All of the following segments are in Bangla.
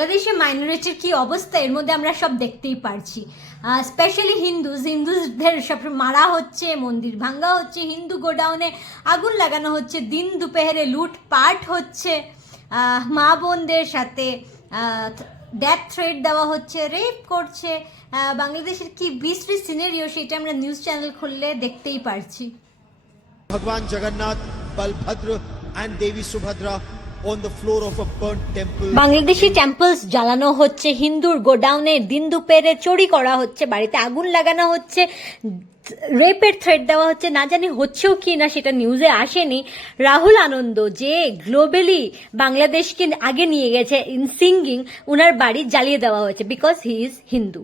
বাংলাদেশে মাইনরিটির কি অবস্থা এর মধ্যে আমরা সব দেখতেই পারছি। স্পেশালি হিন্দুদের সব মারা হচ্ছে, মন্দির ভাঙ্গা হচ্ছে, হিন্দু গোডাউনে আগুন লাগানো হচ্ছে, দিন দুপুরে লুটপাট হচ্ছে, মা বোনদের সাথে ডেথ থ্রেট দেওয়া হচ্ছে, রেপ করছে। বাংলাদেশের কি বিশ্রী সিনারিও সেটা আমরা নিউজ চ্যানেল খুললে দেখতেই পারছি। Bhagwan Jagannath, Balbhadra and Devi Subhadra on the floor of a burnt temple. Bangladeshi temples জ্বালানো হচ্ছে, হিন্দুর গোডাউনে দিন দুপুরে চুরি করা হচ্ছে, বাড়িতে আগুন লাগানো হচ্ছে, রেপের থ্রেট দেওয়া হচ্ছে। না জানি হচ্ছেও কি না সেটা নিউজে আসেনি। রাহুল আনন্দ যে গ্লোবালি বাংলাদেশকে আগে নিয়ে গেছে ইন সিঙ্গিং, উনার বাড়ি জ্বালিয়ে দেওয়া হয়েছে বিকজ হি ইজ হিন্দু।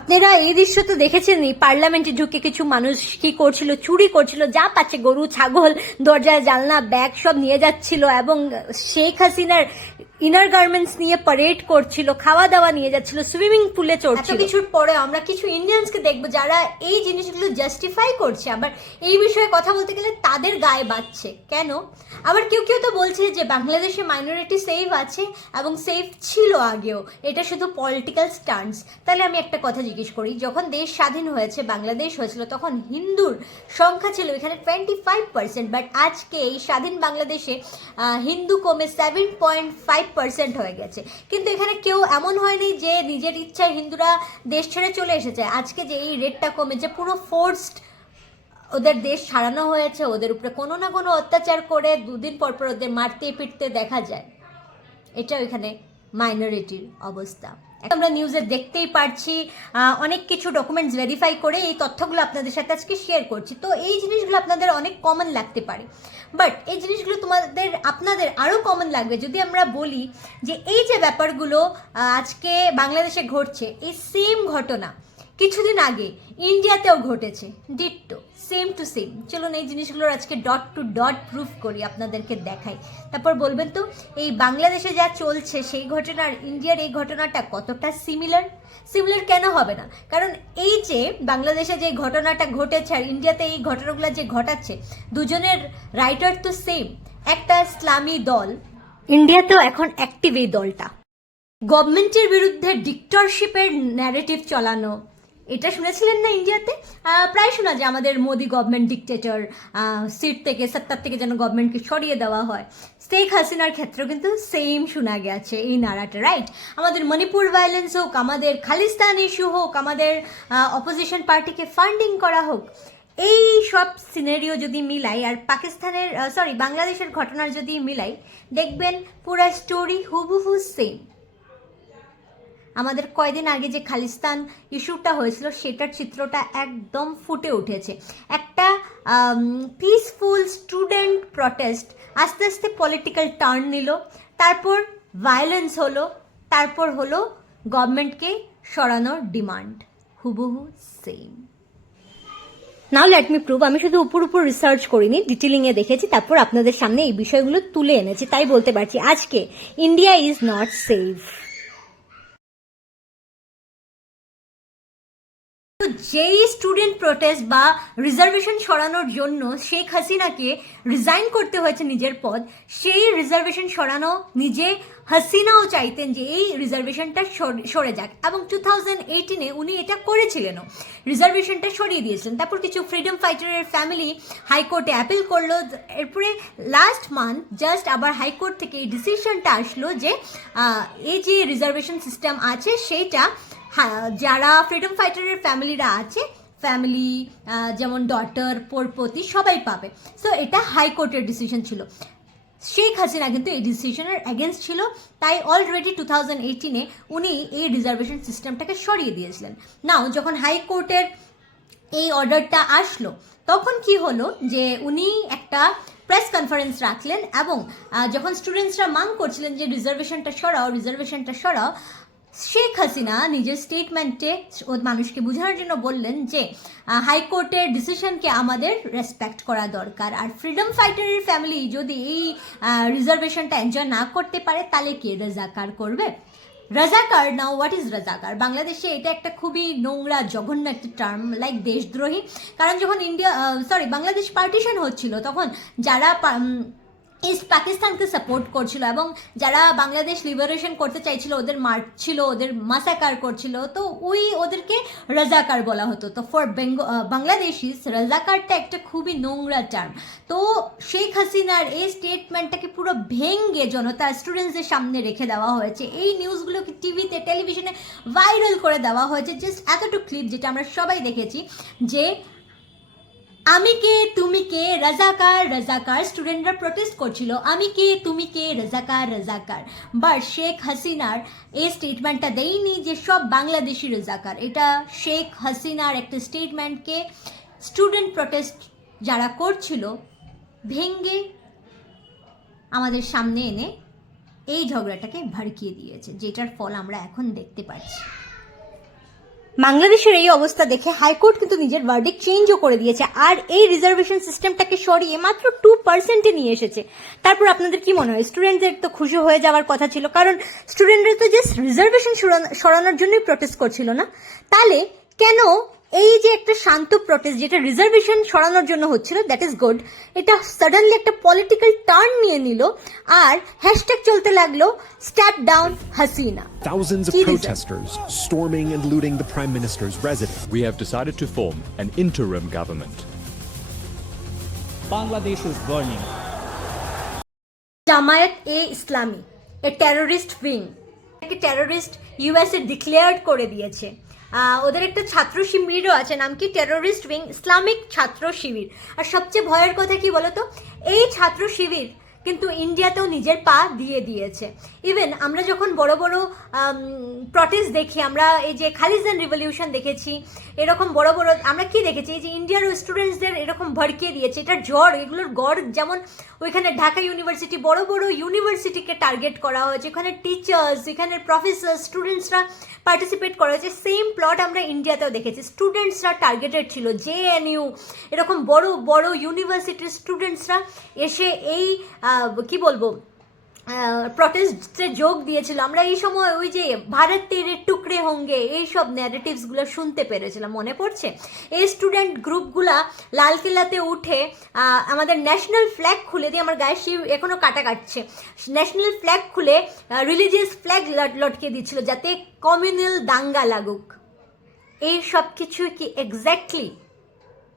আপনারা এই দৃশ্য তো দেখেছেনই, পার্লামেন্টে ঢুকে কিছু মানুষ কি করছিল, চুরি করছিল, যা পাচ্ছে গরু ছাগল, দরজায় জানলা ব্যাগ সব নিয়ে যাচ্ছিল এবং শেখ হাসিনার ইনার গার্মেন্টস নিয়ে প্যারেড করছিল, খাওয়া দাওয়া নিয়ে যাচ্ছিল, সুইমিং পুলে চড়ছিল। এত কিছুর পরে আমরা কিছু ইন্ডিয়ানসকে দেখবো যারা এই জিনিসগুলো জাস্টিফাই করছে, আবার এই বিষয়ে কথা বলতে গেলে তাদের গায়ে বাজছে কেন। আবার কেউ কেউ তো বলছে যে বাংলাদেশে মাইনরিটি সেফ আছে এবং সেফ ছিল আগেও, এটা শুধু পলিটিক্যাল স্টান্টস। তাহলে আমি একটা কথা জিজ্ঞেস করি, যখন দেশ স্বাধীন হয়েছে, বাংলাদেশ হয়েছিল, তখন হিন্দুর সংখ্যা ছিল এখানে 25%, বাট আজকে এই স্বাধীন বাংলাদেশে হিন্দু কমে 7.5% হয়ে গেছে। কিন্তু এখানে কেউ এমন হয়নি যে নিজের ইচ্ছায় হিন্দুরা দেশ ছেড়ে চলে এসেছে। আজকে যে এই রেটটা কমেছে, পুরো ফোর্সড ওদের দেশ ছাড়ানো হয়েছে, ওদের উপরে কোনো না কোনো অত্যাচার করে দুদিন পর পর ওদের মারতে পিটতে দেখা যায়। এটা ওইখানে মাইনরিটির অবস্থা আমরা নিউজে দেখতেই পারছি। অনেক কিছু ডকুমেন্টস ভেরিফাই করে এই তথ্যগুলো আপনাদের সাথে আজকে শেয়ার করছি। তো এই জিনিসগুলো আপনাদের অনেক কমন লাগতে পারে, বাট এই জিনিসগুলো আপনাদের আরও কমন লাগবে যদি আমরা বলি যে এই যে ব্যাপারগুলো আজকে বাংলাদেশে ঘটছে, এই সেম ঘটনা কিছুদিন আগে ইন্ডিয়াতেও ঘটেছে, ডিট্টো সেম টু সেম। চলুন এই জিনিসগুলোর আজকে ডট টু ডট প্রুফ করি, আপনাদেরকে দেখাই, তারপর বলবেন তো এই বাংলাদেশে যা চলছে সেই ঘটনার ইন্ডিয়ার এই ঘটনাটা কতটা সিমিলার কেন হবে না? কারণ এই যে বাংলাদেশে যে ঘটনাটা ঘটেছে আর ইন্ডিয়াতে এই ঘটনাগুলো যে ঘটাচ্ছে, দুজনের রাইটার তো সেম, একটা ইসলামী দল। ইন্ডিয়াতেও এখন অ্যাক্টিভ এই দলটা, গভর্নমেন্টের বিরুদ্ধে ডিক্টরশিপের ন্যারেটিভ চালানো, এটা শুনেছিলেন না? ইন্ডিয়াতে প্রায় শোনা যায় আমাদের মোদি গভর্নমেন্ট ডিকটেটর, সিট থেকে সত্তার থেকে যেন গভর্নমেন্টকে সরিয়ে দেওয়া হয়। শেখ হাসিনার ক্ষেত্রেও কিন্তু সেম শোনা গেছে এই নারাটা, রাইট? আমাদের মণিপুর ভায়োলেন্স হোক, আমাদের খালিস্তান ইস্যু হোক, আমাদের অপোজিশন পার্টিকে ফান্ডিং করা হোক, এই সব সিনারিও যদি মিলাই আর বাংলাদেশের ঘটনার যদি মিলাই, দেখবেন পুরা স্টোরি হুবহু সেম। আমাদের কয়দিন আগে যে খালিস্তান ইস্যুটা হয়েছিল সেটার চিত্রটা একদম ফুটে উঠেছে। একটা পিসফুল স্টুডেন্ট প্রটেস্ট আস্তে আস্তে পলিটিক্যাল টার্ন নিল, তারপর ভায়োলেন্স হলো, তারপর হলো গভর্নমেন্টকে সরানোর ডিমান্ড, হুবহু সেম। নাও লেট মি প্রুভ। আমি শুধু উপর রিসার্চ করিনি, ডিটেলিংয়ে দেখেছি, তারপর আপনাদের সামনে এই বিষয়গুলো তুলে এনেছি। তাই বলতে পারছি আজকে ইন্ডিয়া ইজ নট সেফ। যেই স্টুডেন্ট প্রোটেস্ট বা রিজার্ভেশন সরানোর জন্য শেখ হাসিনাকে রিজাইন করতে হয়েছে নিজের পদ, সেই রিজার্ভেশন সরানো নিজে হাসিনাও চাইতেন যে এই রিজার্ভেশনটা সরে যাক, এবং 2018-এ উনি এটা করেছিলেনও, রিজার্ভেশনটা সরিয়ে দিয়েছিলেন। তারপর কিছু ফ্রিডম ফাইটারের ফ্যামিলি হাইকোর্টে অ্যাপিল করলো, এরপরে লাস্ট মান্থ জাস্ট আবার হাইকোর্ট থেকে এই ডিসিশনটা আসলো যে এই যে রিজার্ভেশন সিস্টেম আছে সেইটা যারা ফ্রিডম ফাইটারের ফ্যামিলিরা আছে, ফ্যামিলি যেমন ডটার, পোরপতি সবাই পাবে। সো এটা হাইকোর্টের ডিসিশন ছিল। শেখ হাসিনা কিন্তু এই ডিসিশনের এগেনস্ট ছিল, তাই অলরেডি 2018-এ উনি এই রিজার্ভেশন সিস্টেমটাকে সরিয়ে দিয়েছিলেন। নাও যখন হাইকোর্টের এই অর্ডারটা আসলো, তখন কি হলো যে উনি একটা প্রেস কনফারেন্স রাখলেন এবং যখন স্টুডেন্টসরা মাং করছিলেন যে রিজার্ভেশনটা সরাও, শেখ হাসিনা নিজের স্টেটমেন্টে মানুষকে বোঝানোর জন্য বললেন যে হাইকোর্টের ডিসিশনকে আমাদের রেসপেক্ট করা দরকার, আর ফ্রিডম ফাইটারের ফ্যামিলি যদি এই রিজার্ভেশনটা এনজয় না করতে পারে তাহলে কে রাজাকার করবে? রাজাকার, নাও হোয়াট ইজ রাজাকার? বাংলাদেশে এটা একটা খুবই নোংরা জঘন্য একটা টার্ম, লাইক দেশদ্রোহী। কারণ যখন বাংলাদেশ পার্টিশন হচ্ছিল তখন যারা ইস্ট পাকিস্তানকে সাপোর্ট করছিল এবং যারা বাংলাদেশ লিবারেশন করতে চাইছিল ওদের মারছিল, ওদের মাসাকার করছিল, তো ওদেরকে রাজাকার বলা হতো। তো ফর বাংলাদেশিস রাজাকারটা একটা খুবই নোংরা টার্ম। তো শেখ হাসিনার এই স্টেটমেন্টটাকে পুরো ভেঙ্গে জনতা স্টুডেন্টসদের সামনে রেখে দেওয়া হয়েছে। এই নিউজগুলোকে টিভিতে টেলিভিশনে ভাইরাল করে দেওয়া হয়েছে। জাস্ট এতটুকু ক্লিপ যেটা আমরা সবাই দেখেছি যে আমি কে তুমি কে রাজাকার রাজাকার, স্টুডেন্টরা প্রোটেস্ট করছিল আমি কে তুমি কে রাজাকার রাজাকার। বাট শেখ হাসিনার এই স্টেটমেন্টটা দেয়নি যে সব বাংলাদেশি রাজাকার। এটা শেখ হাসিনার একটা স্টেটমেন্টকে স্টুডেন্ট প্রোটেস্ট যারা করছিল ভেঙ্গে আমাদের সামনে এনে এই ঝগড়াটাকে ভড়কিয়ে দিয়েছে, যেটার ফল আমরা এখন দেখতে পাচ্ছি। বাংলাদেশের এই অবস্থা দেখে হাইকোর্ট কিন্তু নিজের ভার্ডিক্ট চেঞ্জও করে দিয়েছে, আর এই রিজার্ভেশন সিস্টেমটাকে সরিয়ে মাত্র 2% নিয়ে এসেছে। তারপর আপনাদের কি মনে হয়? স্টুডেন্টদের তো খুশি হয়ে যাওয়ার কথা ছিল, কারণ স্টুডেন্টরা তো জাস্ট রিজার্ভেশন সরানোর জন্যই প্রোটেস্ট করছিল না। তাহলে কেন এই যে একটা শান্ত প্রোটেস্ট যেটা রিজার্ভেশন সরানোর জন্য হচ্ছিল, দ্যাট ইজ গুড, এটা সাডেনলি একটা পলিটিক্যাল টার্ন নিয়ে নিল আর হ্যাশট্যাগ চলতে লাগলো step down Hasina. Thousands of protesters storming and looting the Prime Minister's residence. We have decided to form an interim government. Bangladesh is burning. Jamaat e Islami, a terrorist wing, terrorist USA declared করে দিয়েছে। ওদের একটা ছাত্র শিবিরও আছে, নাম কি টেরোরিস্ট উইং ইসলামিক ছাত্র শিবির। আর সবচেয়ে ভয়ের কথা কি বলতো, এই ছাত্র শিবির কিন্তু ইন্ডিয়াতেও নিজের পা দিয়ে দিয়েছে। ইভেন আমরা যখন বড় বড় প্রটেস্ট দেখি, আমরা এই যে খালিস্তান রিভলিউশন দেখেছি, এরকম বড় বড় আমরা কি দেখেছি, এই যে ইন্ডিয়ার স্টুডেন্টসদের এরকম ভড়কিয়ে দিয়েছে, এটার জ্বর, এগুলোর গড় যেমন ওইখানে ঢাকা ইউনিভার্সিটি, বড় বড় ইউনিভার্সিটিকে টার্গেট করা হয়েছে, এখানে টিচার্স, এখানে প্রফেসর, স্টুডেন্টসরা পার্টিসিপেট করা হয়েছে। সেম প্লট আমরা ইন্ডিয়াতেও দেখেছি, স্টুডেন্টসরা টার্গেটেড ছিল, JNU এরকম বড় বড় ইউনিভার্সিটির স্টুডেন্টসরা এসে এই কি বলবো প্রটেস্টে যোগ দিয়েছিল। আমরা এই সময় ওই যে ভারত তেরে টুকরে হোঙ্গে এইসব ন্যারেটিভসগুলো শুনতে পেরেছিলাম, মনে পড়ছে? এই স্টুডেন্ট গ্রুপগুলা লালকেল্লাতে উঠে আমাদের ন্যাশনাল ফ্ল্যাগ খুলে দিয়ে, আমার গায়ে শিব এখনো কাটা কাটছে, ন্যাশনাল ফ্ল্যাগ খুলে রিলিজিয়াস ফ্ল্যাগ লটকে দিচ্ছিল যাতে কমিউনাল দাঙ্গা লাগুক। এই সব কিছু কি এক্স্যাক্টলি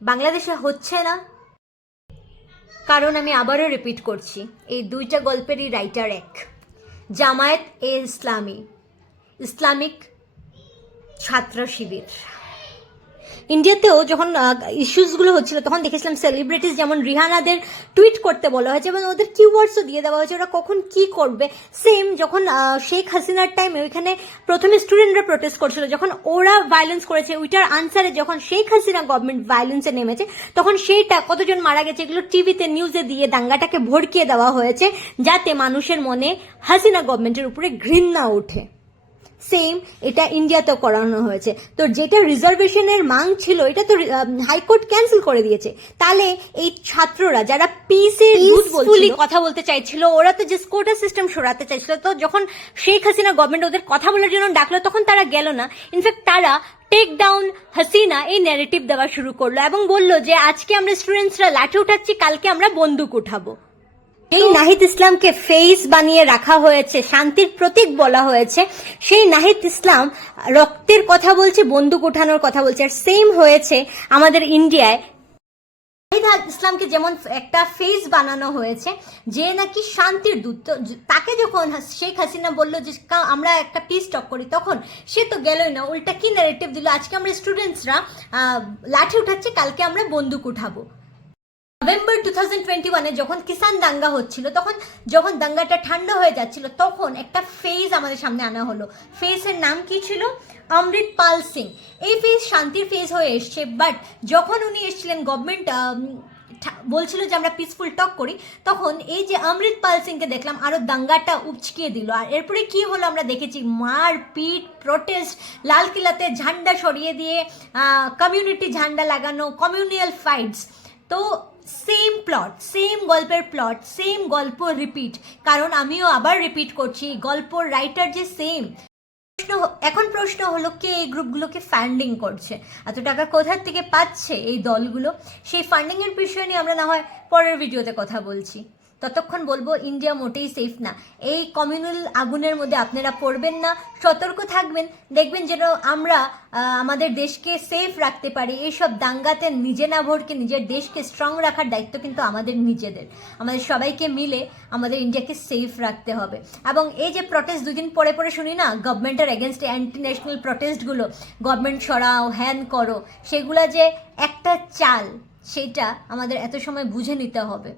বাংলাদেশে হচ্ছে না? কারণ আমি আবারও রিপিট করছি, এই দুইটা গল্পেরই রাইটার এক, জামায়াত এ ইসলামী, ইসলামিক ছাত্র শিবির। ইন্ডিয়াতেও যখন ইস্যুসগুলো হচ্ছিল তখন দেখেছিলাম সেলিব্রিটিস যেমন রিহানাদের টুইট করতে বলা হয়েছে এবং ওদের কিওয়ার্ডসও দিয়ে দেওয়া হয়েছে ওরা কখন কি করবে। সেম যখন শেখ হাসিনার টাইমে ওইখানে প্রথমে স্টুডেন্টরা প্রোটেস্ট করছিল, যখন ওরা ভায়োলেন্স করেছে ওইটার আনসারে যখন শেখ হাসিনা গভর্নমেন্ট ভায়োলেন্সে নেমেছে তখন সেইটা কতজন মারা গেছে এগুলো টিভিতে নিউজে দিয়ে দাঙ্গাটাকে ভড়কিয়ে দেওয়া হয়েছে যাতে মানুষের মনে হাসিনা গভর্নমেন্টের উপরে ঘৃণা ওঠে। সেম এটা ইন্ডিয়াতেও করানো হয়েছে। তো যেটা রিজার্ভেশনের মাং ছিল এটা তো হাইকোর্ট ক্যান্সেল করে দিয়েছে। তাহলে এই ছাত্ররা যারা পিসফুলি কথা বলতে চাইছিল ওরা তো জাস্ট কোটা সিস্টেম সরাতে চাইছিল, তো যখন শেখ হাসিনা গভর্নমেন্ট ওদের কথা বলার জন্য ডাকলো তখন তারা গেল না। ইনফ্যাক্ট তারা টেক ডাউন হাসিনা এই ন্যারেটিভ দেওয়া শুরু করলো এবং বললো যে আজকে আমরা স্টুডেন্টসরা লাঠি উঠাচ্ছি, কালকে আমরা বন্দুক উঠাবো। এই নাহিদ ইসলামকে ফেস বানিয়ে রাখা হয়েছে, শান্তির প্রতীক বলা হয়েছে, সেই নাহিদ ইসলাম রক্তের কথা বলছে, বন্দুক উঠানোর কথা বলছে। আর সেম হয়েছে আমাদের ইন্ডিয়ায়, নাহিদ ইসলামকে যেমন একটা ফেস বানানো হয়েছে যে নাকি শান্তির দূত, তাকে যখন শেখ হাসিনা বললো যে আমরা একটা পিস টক করি তখন সে তো গেলই না, উল্টা কি ন্যারেটিভ দিল, আজকে আমরা স্টুডেন্টসরা লাঠি উঠাচ্ছি, কালকে আমরা বন্দুক উঠাবো। নভেম্বর 2021-এ যখন কিষান দাঙ্গা হচ্ছিল, তখন যখন দাঙ্গাটা ঠান্ডা হয়ে যাচ্ছিল তখন একটা ফেজ আমাদের সামনে আনা হলো। ফেজের নাম কি ছিল? অমৃতপাল সিং। এই ফেজ শান্তির ফেজ হয়ে এসছে, বাট যখন উনি এসেছিলেন গভর্নমেন্ট বলছিল যে আমরা পিসফুল টক করি, তখন এই যে অমৃতপাল সিংকে দেখলাম আরো দাঙ্গাটা উচকিয়ে দিল। আর এরপরে কি হলো আমরা দেখেছি, মারপিট, প্রোটেস্ট, লালকিল্লাতে ঝান্ডা সরিয়ে দিয়ে কমিউনিটি ঝান্ডা লাগানো, কমিউনিয়াল ফাইটস। তো সেম প্লট, সেম গল্পের প্লট, সেম গল্প রিপিট। কারণ আমিও আবার রিপিট করছি, গল্পর রাইটার যে সেম। এখন প্রশ্ন হলো কে এই গ্রুপগুলোকে ফান্ডিং করছে, এত টাকা কোথার থেকে পাচ্ছে এই দলগুলো? সেই ফান্ডিং এর বিষয় নিয়ে আমরা না হয় পরের ভিডিওতে কথা বলছি। ততক্ষণ বলবো ইন্ডিয়া মোটেই সেফ না। এই কমিউনাল আগুনের মধ্যে আপনারা পড়বেন না, সতর্ক থাকবেন, দেখবেন যেন আমরা আমাদের দেশকে সেফ রাখতে পারি। এইসব দাঙ্গাতে নিজে না ভরকে নিজের দেশকে স্ট্রং রাখার দায়িত্ব কিন্তু আমাদের নিজেদের, আমাদের সবাইকে মিলে আমাদের ইন্ডিয়াকে সেফ রাখতে হবে। এবং এই যে প্রটেস্ট দুদিন পরে পরে শুনি না গভর্নমেন্টের এগেনস্টে অ্যান্টি ন্যাশনাল প্রটেস্টগুলো, গভর্নমেন্ট সরাও, হ্যান করো, সেগুলা যে একটা চাল, সেটা আমাদের এত সময় বুঝে নিতে হবে।